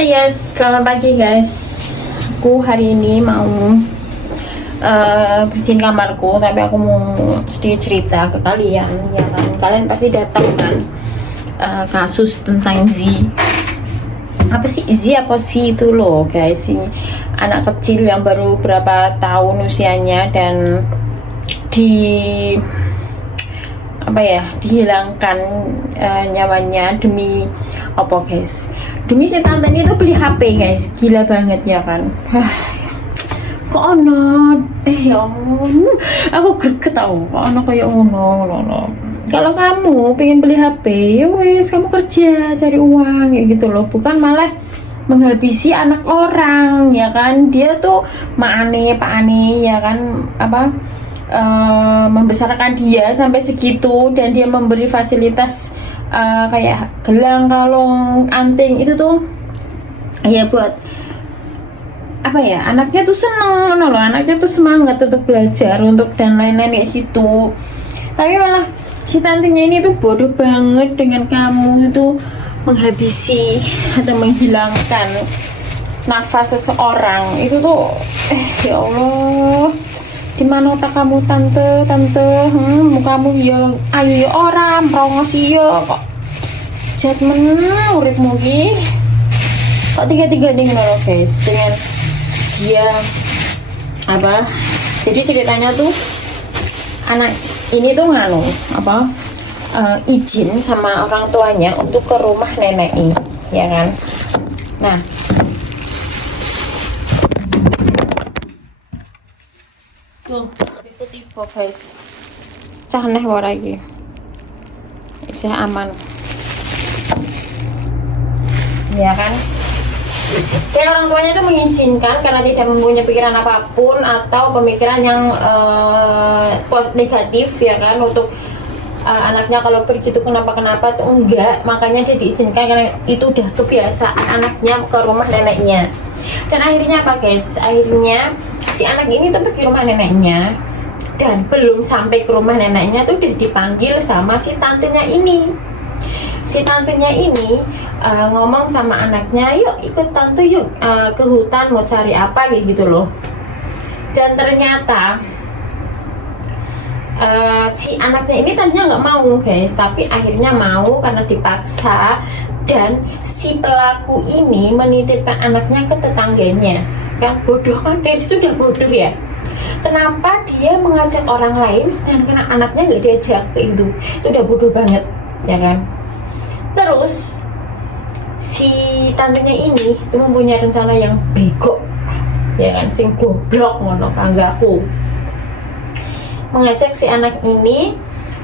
Hai guys, selamat pagi guys. Aku hari ini mau bersihin kamarku, tapi aku mau sedikit cerita ke kalian. Ya kan, kalian pasti datang kan kasus tentang Z. Apa sih Z apa sih itu loh guys? Ini anak kecil yang baru berapa tahun usianya dan dihilangkan nyawanya demi apa guys, demi si tante ini tuh beli HP guys, gila banget ya kan. Kok ono ya ampun, aku greget tau kok ono kayak ono. Kalau kamu pengen beli HP ya wes kamu kerja cari uang ya gitu loh, bukan malah menghabisi anak orang ya kan. Dia tuh Pak Ane ya kan, membesarkan dia sampai segitu, dan dia memberi fasilitas kayak gelang, kalung, anting itu tuh ya buat anaknya tuh seneng loh, anaknya tuh semangat untuk belajar untuk dan lain-lain kayak gitu. Tapi malah si tantenya ini tuh bodoh banget dengan kamu, itu menghabisi atau menghilangkan nafas seseorang itu tuh ya Allah. Gimana otak kamu tante mukamu ya ayu ya orang prongos ya kok jadmen uripmu iki kok tiga-tiga nih loh guys dengan dia jadi ceritanya tuh anak ini tuh izin sama orang tuanya untuk ke rumah nenek ya kan. Nah tuh tiba-tiba guys caneh ora iki isih aman ya kan. Dan orang tuanya itu mengizinkan karena tidak mempunyai pikiran apapun atau pemikiran yang negatif ya kan untuk anaknya kalau pergi itu kenapa tuh enggak, makanya dia diizinkan karena itu udah kebiasaan anaknya ke rumah neneknya. Dan akhirnya apa guys, akhirnya si anak ini tuh pergi rumah neneknya, dan belum sampai ke rumah neneknya tuh udah dipanggil sama si tantenya ini. Si tantenya ini ngomong sama anaknya, yuk ikut tante yuk ke hutan mau cari apa gitu loh. Dan ternyata si anaknya ini tadinya nggak mau guys, tapi akhirnya mau karena dipaksa. Dan si pelaku ini menitipkan anaknya ke tetangganya, kan bodoh kan, dari situ udah bodoh ya. Kenapa dia mengajak orang lain sedangkan anaknya nggak diajak ke itu udah bodoh banget ya kan. Terus si tantenya ini tuh mempunyai rencana yang bego ya kan, sing goblok ngono kanggaku, mengajak si anak ini.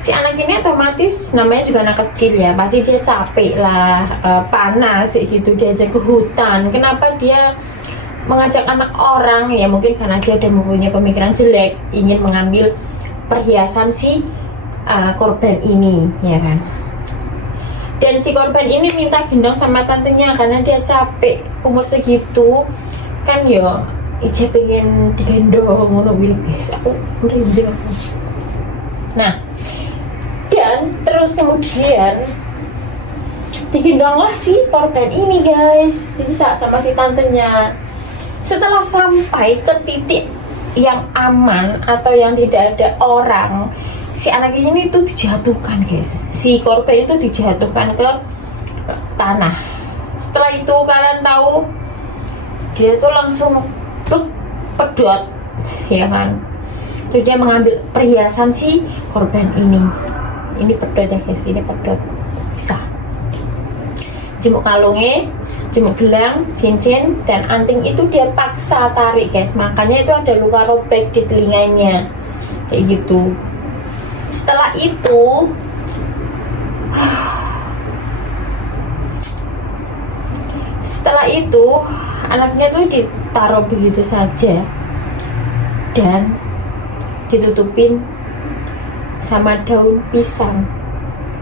Si anak ini otomatis namanya juga anak kecil ya, pasti dia capek lah, panas gitu, diajak ke hutan. Kenapa dia mengajak anak orang? Ya mungkin karena dia udah mempunyai pemikiran jelek, ingin mengambil perhiasan si korban ini ya kan. Dan si korban ini minta gendong sama tantenya karena dia capek, umur segitu kan ya Ica pengen digendong ngono guys, aku merinding aku. Nah dan terus kemudian digendonglah si korban ini guys, sisa sama si tantenya. Setelah sampai ke titik yang aman atau yang tidak ada orang, si anak ini tuh dijatuhkan guys, si korban itu dijatuhkan ke tanah. Setelah itu kalian tahu dia tuh langsung pedot ya kan. Terus dia mengambil perhiasan si korban ini pedot ya guys, ini pedot bisa jemuk kalungnya, jemuk gelang, cincin, dan anting itu dia paksa tarik guys, makanya itu ada luka robek di telinganya kayak gitu. Setelah itu anaknya tuh ditaruh begitu saja dan ditutupin sama daun pisang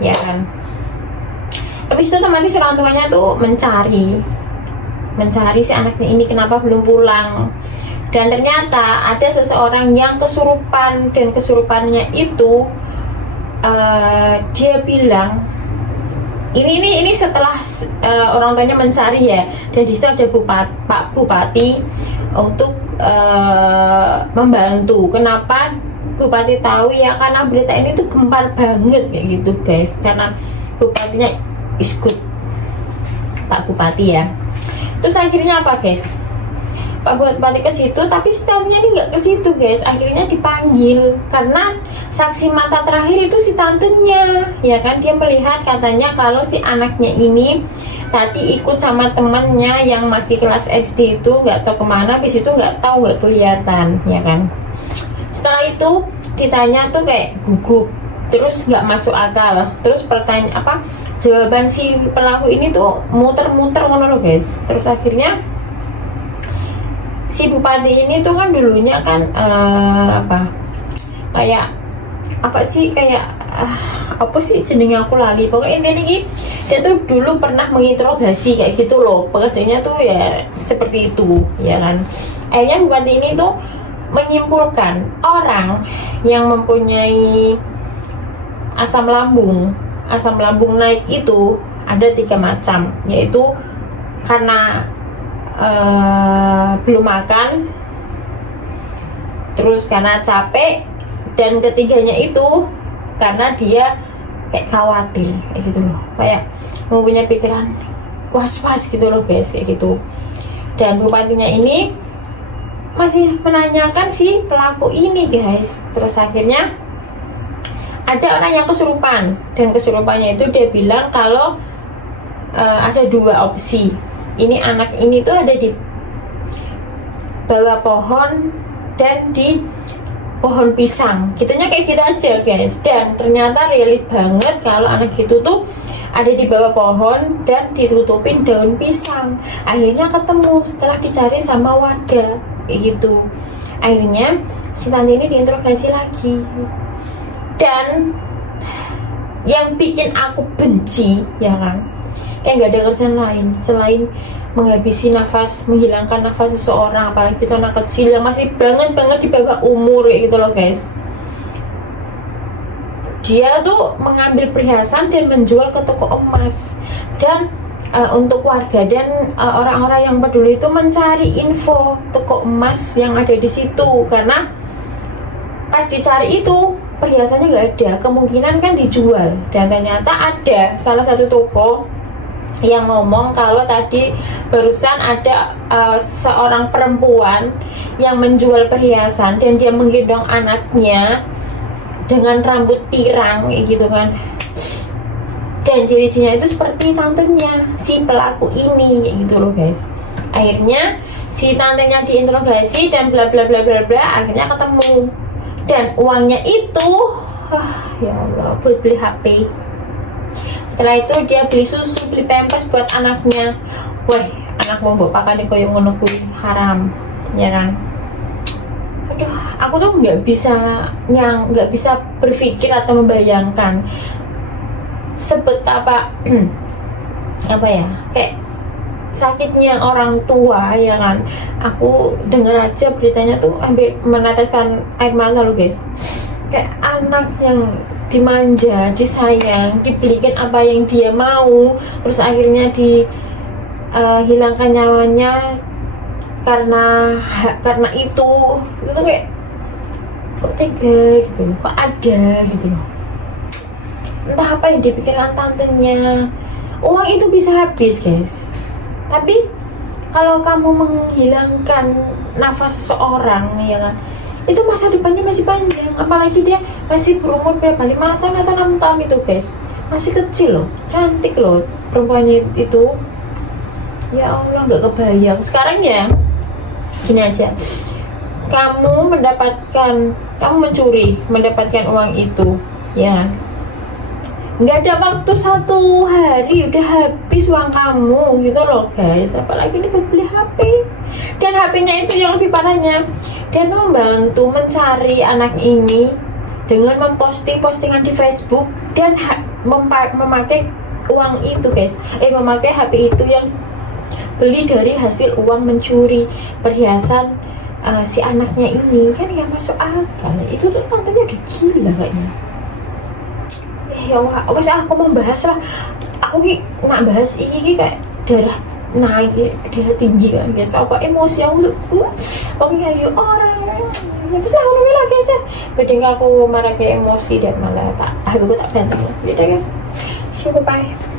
ya kan. Habis itu otomatis orang tuanya tuh mencari si anaknya ini kenapa belum pulang. Dan ternyata ada seseorang yang kesurupan, dan kesurupannya itu dia bilang ini setelah orang tuanya mencari ya, dan di situ ada Pak Bupati untuk membantu. Kenapa Bupati tahu ya? Karena berita ini tuh gempar banget kayak gitu guys, karena bupatinya ikut Pak Bupati ya. Terus akhirnya apa guys? Pak Bupati ke situ, tapi setelahnya ini nggak ke situ guys. Akhirnya dipanggil karena saksi mata terakhir itu si tantenya, ya kan? Dia melihat katanya kalau si anaknya ini tadi ikut sama temennya yang masih kelas SD itu nggak tahu kemana, habis itu nggak tahu, nggak kelihatan, ya kan? Setelah itu ditanya tuh kayak gugup, terus nggak masuk akal. Terus pertanyaan apa? Jawaban si pelaku ini tuh muter-muter ngono loh guys. Terus akhirnya si bupati ini tuh kan dulunya kan kayak apa sih, kayak apa sih jenenge aku lali. Pokoknya intinya ini dia tuh dulu pernah menginterogasi kayak gitu loh, pekerjaannya tuh ya seperti itu, ya kan. Akhirnya bupati ini tuh menyimpulkan orang yang mempunyai asam lambung naik itu ada 3 macam, yaitu karena belum makan, terus karena capek, dan ketiganya itu karena dia kayak khawatir kayak gitu loh, kayak mempunyai pikiran was-was gitu loh guys, kayak gitu. Dan bupatinya ini masih menanyakan si pelaku ini guys. Terus akhirnya ada orang yang kesurupan, dan kesurupannya itu dia bilang kalau ada 2 opsi. Ini anak ini tuh ada di bawah pohon dan di pohon pisang, gitunya kayak gitu aja guys. Dan ternyata realit banget kalau anak itu tuh ada di bawah pohon dan ditutupin daun pisang. Akhirnya ketemu setelah dicari sama warga kayak gitu. Akhirnya si tante ini diinterogasi lagi, dan yang bikin aku benci ya kan, kayak nggak ada kerjaan lain selain menghabisi nafas, menghilangkan nafas seseorang, apalagi itu anak kecil yang masih banget di bawah umur gitu loh guys. Dia tuh mengambil perhiasan dan menjual ke toko emas, dan untuk warga dan orang-orang yang peduli itu mencari info toko emas yang ada di situ, karena pas dicari itu perhiasannya nggak ada, kemungkinan kan dijual. Dan ternyata ada salah satu toko yang ngomong kalau tadi barusan ada seorang perempuan yang menjual perhiasan, dan dia menggendong anaknya dengan rambut pirang gitu kan, dan ciri-cirinya itu seperti tantenya si pelaku ini gitu loh guys. Akhirnya si tantenya diinterogasi dan bla bla bla bla bla, akhirnya ketemu, dan uangnya itu ya Allah buat beli HP. Setelah itu dia beli susu, beli pampers buat anaknya. Wah, anak mau bapak kan koyo ngono kuwi haram, ya kan? Aduh, aku tuh nggak bisa berpikir atau membayangkan sebetapa apa ya, kayak sakitnya orang tua, ya kan. Aku dengar aja beritanya tuh hampir meneteskan air mata loh guys. Kayak anak yang dimanja, disayang, dibelikan apa yang dia mau, terus akhirnya dihilangkan nyawanya karena itu tuh kayak kok tega gitu, kok ada gitu loh. Entah apa yang dipikirkan tantenya. Uang itu bisa habis guys, tapi kalau kamu menghilangkan nafas seseorang, ya kan, itu masa depannya masih panjang. Apalagi dia masih berumur berapa, 5 tahun atau 6 tahun itu guys, masih kecil loh, cantik loh perempuannya itu. Ya Allah, nggak kebayang. Sekarang ya gini aja, kamu mencuri, mendapatkan uang itu, ya nggak ada waktu 1 hari udah habis uang kamu gitu loh guys. Apalagi ini buat beli HP, dan HP-nya itu yang lebih parahnya, dia tuh membantu mencari anak ini dengan memposting postingan di Facebook, dan memakai uang itu guys, memakai HP itu yang beli dari hasil uang mencuri perhiasan si anaknya ini. Kan nggak masuk akal. Itu tuh tantenya udah gila kayaknya. Ya Allah, aku membahas lah, aku nak bahas iki kayak darah naik, darah tinggi kan gitu, apa emosi aku tuh oh iya yuk orang ya bisa aku namanya lagi guys ya, bedeng aku marah kayak emosi dan malah aku tak banteng gitu guys. See you, bye.